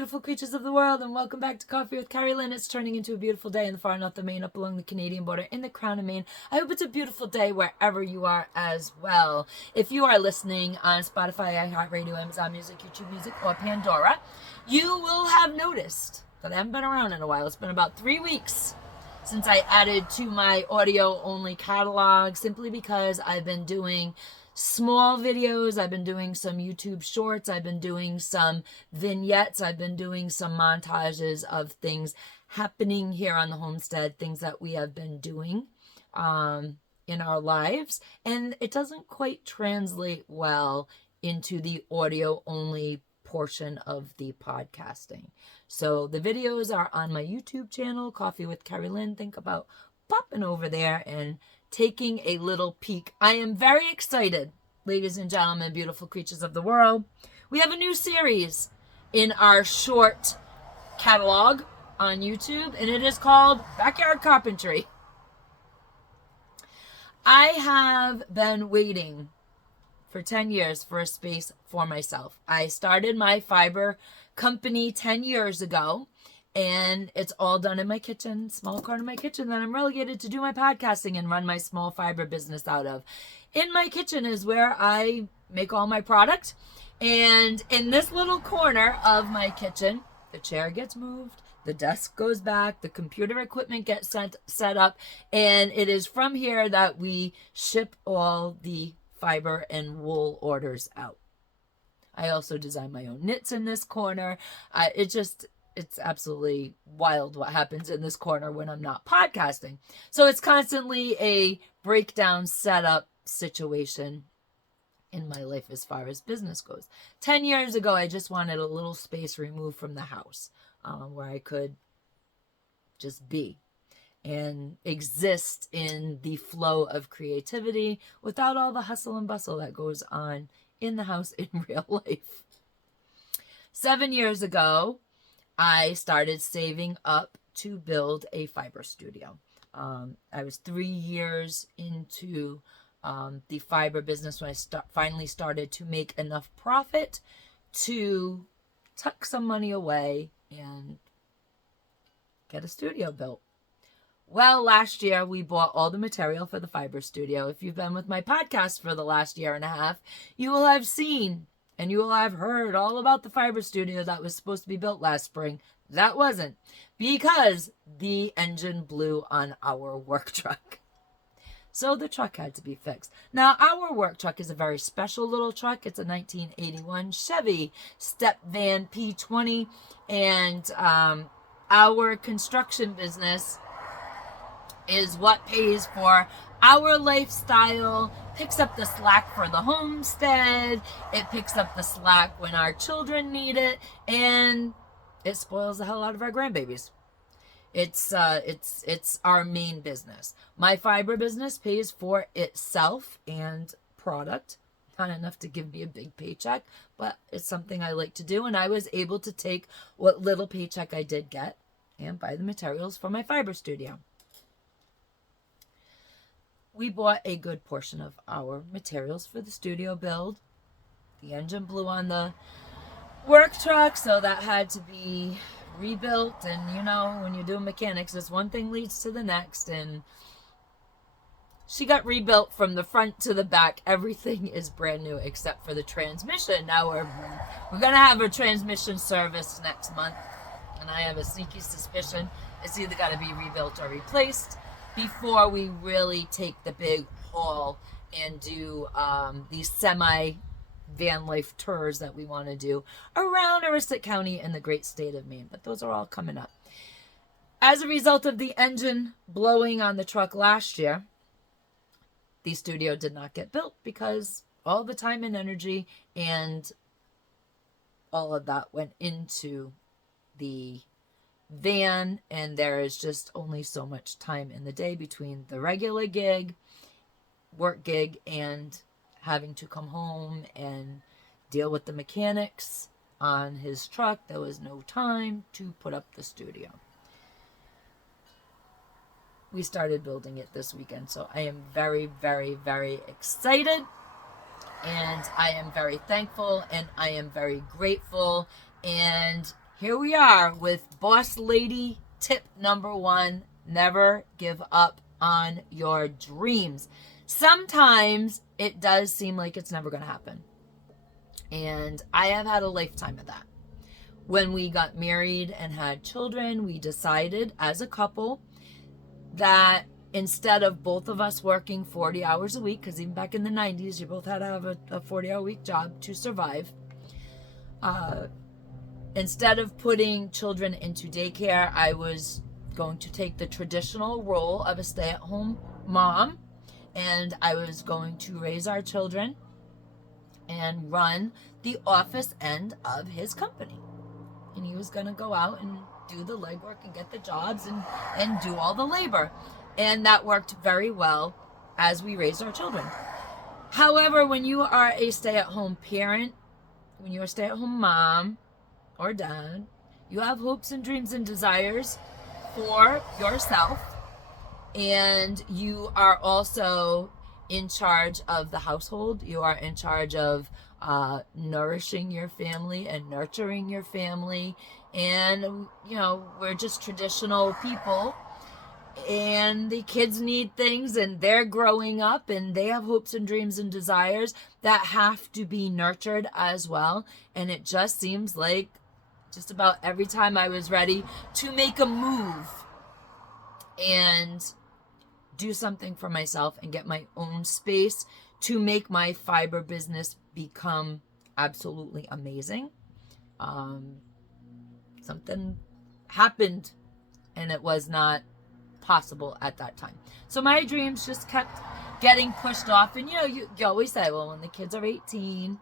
beautiful creatures of the world, and welcome back to Coffee with Kerri-Lynn. It's turning into a beautiful day in the far north of Maine, up along the Canadian border in the Crown of Maine. I hope it's a beautiful day wherever you are as well. If you are listening on Spotify, iHeartRadio, Amazon Music, YouTube Music, or Pandora, you will have noticed that I haven't been around in a while. It's been about 3 weeks since I added to my audio-only catalog, simply because I've been doing small videos. I've been doing some YouTube shorts. I've been doing some vignettes. I've been doing some montages of things happening here on the homestead, things that we have been doing in our lives. And it doesn't quite translate well into the audio only portion of the podcasting. So the videos are on my YouTube channel, Coffee with Kerri-Lynn. Think about popping over there and taking a little peek. I am very excited, ladies and gentlemen, beautiful creatures of the world. We have a new series in our short catalog on YouTube, and it is called Backyard Carpentry. I have been waiting for 10 years for a space for myself. I started my fiber company 10 years ago, and it's all done in my kitchen, small corner of my kitchen that I'm relegated to do my podcasting and run my small fiber business out of. In my kitchen is where I make all my product. And in this little corner of my kitchen, the chair gets moved, the desk goes back, the computer equipment gets set up, and it is from here that we ship all the fiber and wool orders out. I also design my own knits in this corner. It's absolutely wild what happens in this corner when I'm not podcasting. So it's constantly a breakdown setup situation in my life as far as business goes. 10 years ago, I just wanted a little space removed from the house where I could just be and exist in the flow of creativity without all the hustle and bustle that goes on in the house in real life. 7 years ago, I started saving up to build a fiber studio. I was 3 years into the fiber business when I finally started to make enough profit to tuck some money away and get a studio built. Well, last year we bought all the material for the fiber studio. If you've been with my podcast for the last year and a half, you will have seen and you will have heard all about the fiber studio that was supposed to be built last spring. That wasn't, because the engine blew on our work truck. So the truck had to be fixed. Now, our work truck is a very special little truck. It's a 1981 Chevy step van P20. And our construction business is what pays for our lifestyle, picks up the slack for the homestead, it picks up the slack when our children need it, and it spoils the hell out of our grandbabies. It's our main business. My fiber business pays for itself and product. Not enough to give me a big paycheck, but it's something I like to do, and I was able to take what little paycheck I did get and buy the materials for my fiber studio. We bought a good portion of our materials for the studio build. The engine blew on the work truck, so that had to be rebuilt. And you know, when you're doing mechanics, this one thing leads to the next. And she got rebuilt from the front to the back. Everything is brand new except for the transmission. Now we're gonna have a transmission service next month, and I have a sneaky suspicion it's either got to be rebuilt or replaced before we really take the big haul and do these semi-van life tours that we want to do around Aroostook County and the great state of Maine. But those are all coming up. As a result of the engine blowing on the truck last year, the studio did not get built because all the time and energy and all of that went into the van, and there is just only so much time in the day between the regular work gig, and having to come home and deal with the mechanics on his truck. There was no time to put up the studio. We started building it this weekend, so I am very, very, very excited, and I am very thankful, and I am very grateful, and here we are with boss lady tip number 1. Never give up on your dreams. Sometimes it does seem like it's never going to happen. And I have had a lifetime of that. When we got married and had children, we decided as a couple that instead of both of us working 40 hours a week, because even back in the 90s, you both had to have a 40-hour-week job to survive. Instead of putting children into daycare, I was going to take the traditional role of a stay-at-home mom, and I was going to raise our children and run the office end of his company. And he was going to go out and do the legwork and get the jobs and do all the labor. And that worked very well as we raised our children. However, when you are a stay-at-home parent, when you're a stay-at-home mom or dad, you have hopes and dreams and desires for yourself. And you are also in charge of the household. You are in charge of nourishing your family and nurturing your family. And, you know, we're just traditional people. And the kids need things, and they're growing up, and they have hopes and dreams and desires that have to be nurtured as well. And it just seems like just about every time I was ready to make a move and do something for myself and get my own space to make my fiber business become absolutely amazing, something happened, and it was not possible at that time. So my dreams just kept getting pushed off. And you always say, well, when the kids are 18,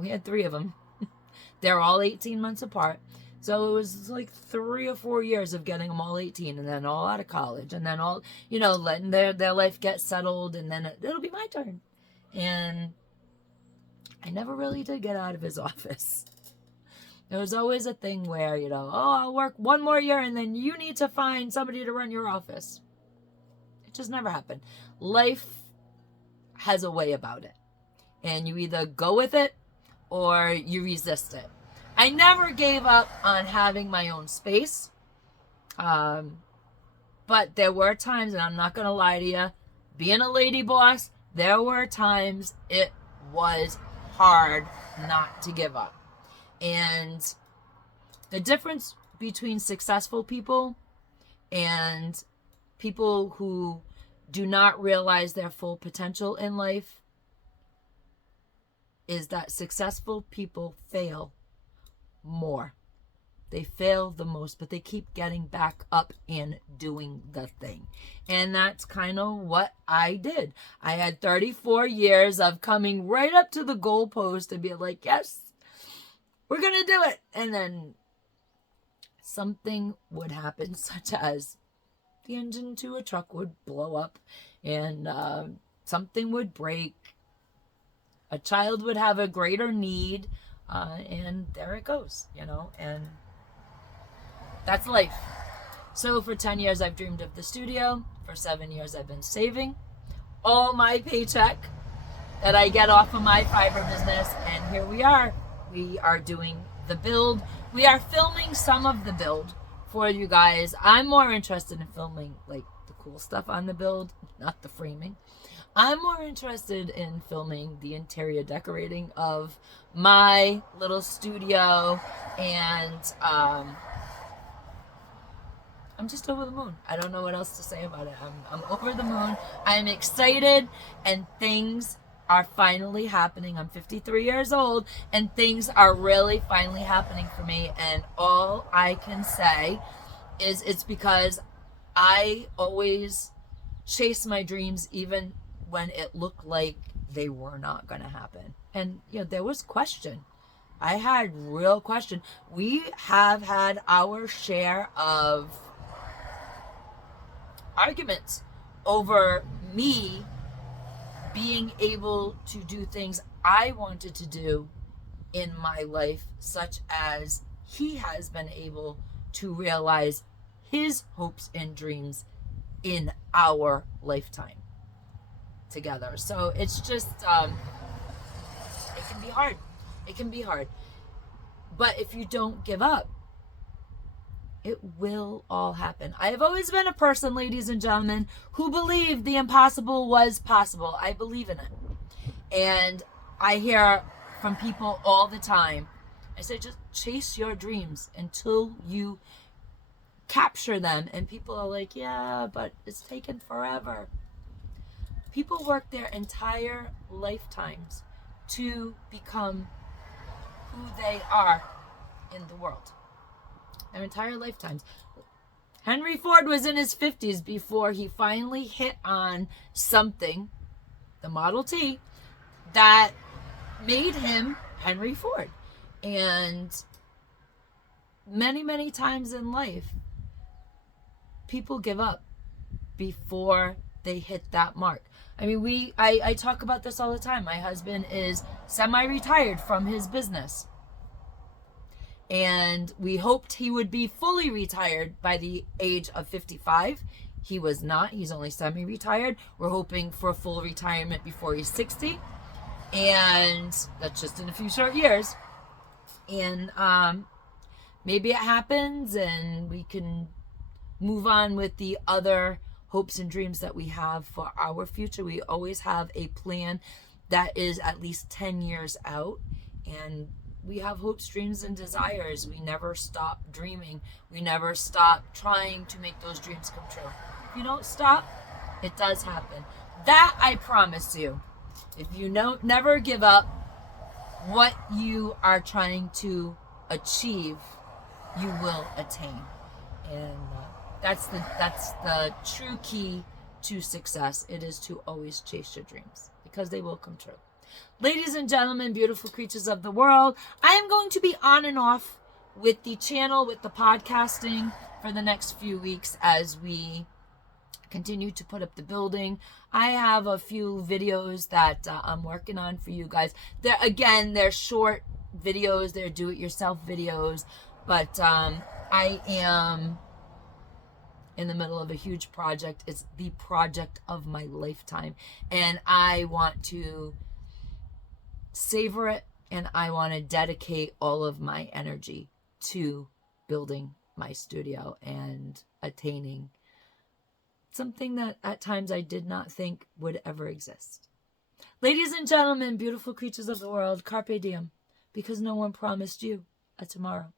we had 3 of them. They're all 18 months apart. So it was like 3 or 4 years of getting them all 18, and then all out of college, and then all, letting their life get settled, and then it'll be my turn. And I never really did get out of his office. There was always a thing where, I'll work 1 more year and then you need to find somebody to run your office. It just never happened. Life has a way about it. And you either go with it or you resist it. I never gave up on having my own space. But there were times, and I'm not going to lie to you, being a lady boss, there were times it was hard not to give up. And the difference between successful people and people who do not realize their full potential in life is that successful people fail more. They fail the most, but they keep getting back up and doing the thing. And that's kind of what I did. I had 34 years of coming right up to the goalpost and being like, yes, we're going to do it. And then something would happen, such as the engine to a truck would blow up, and something would break. A child would have a greater need, and there it goes, and that's life. So for 10 years, I've dreamed of the studio. For 7 years, I've been saving all my paycheck that I get off of my fiber business, and here we are. We are doing the build. We are filming some of the build for you guys. I'm more interested in filming like the cool stuff on the build, not the framing. I'm more interested in filming the interior decorating of my little studio, and I'm just over the moon. I don't know what else to say about it. I'm over the moon. I'm excited, and things are finally happening. I'm 53 years old, and things are really finally happening for me. And all I can say is it's because I always chase my dreams, even when it looked like they were not going to happen. And, there was question. I had real question. We have had our share of arguments over me being able to do things I wanted to do in my life, such as he has been able to realize his hopes and dreams in our lifetime together. So it's just, it can be hard. It can be hard. But if you don't give up, It will all happen. I have always been a person, ladies and gentlemen, who believed the impossible was possible. I believe in it. And I hear from people all the time. I say, just chase your dreams until you capture them. And people are like, yeah, but it's taken forever. People work their entire lifetimes to become who they are in the world. Their entire lifetimes. Henry Ford was in his 50s before he finally hit on something, the Model T, that made him Henry Ford. And many, many times in life, people give up before they hit that mark. I mean, I talk about this all the time. My husband is semi-retired from his business. And we hoped he would be fully retired by the age of 55. He was not. He's only semi-retired. We're hoping for full retirement before he's 60. And that's just in a few short years. And maybe it happens and we can move on with the other hopes and dreams that we have for our future. We always have a plan that is at least 10 years out. And we have hopes, dreams, and desires. We never stop dreaming. We never stop trying to make those dreams come true. If you don't stop, it does happen. That I promise you. If you never give up what you are trying to achieve, you will attain. And that's the true key to success. It is to always chase your dreams because they will come true. Ladies and gentlemen, beautiful creatures of the world, I am going to be on and off with the channel, with the podcasting for the next few weeks as we continue to put up the building. I have a few videos that I'm working on for you guys. They're short videos, they're do-it-yourself videos, but I am in the middle of a huge project. It's the project of my lifetime, and I want to savor it, and I want to dedicate all of my energy to building my studio and attaining something that at times I did not think would ever exist. Ladies and gentlemen, beautiful creatures of the world, carpe diem, because no one promised you a tomorrow.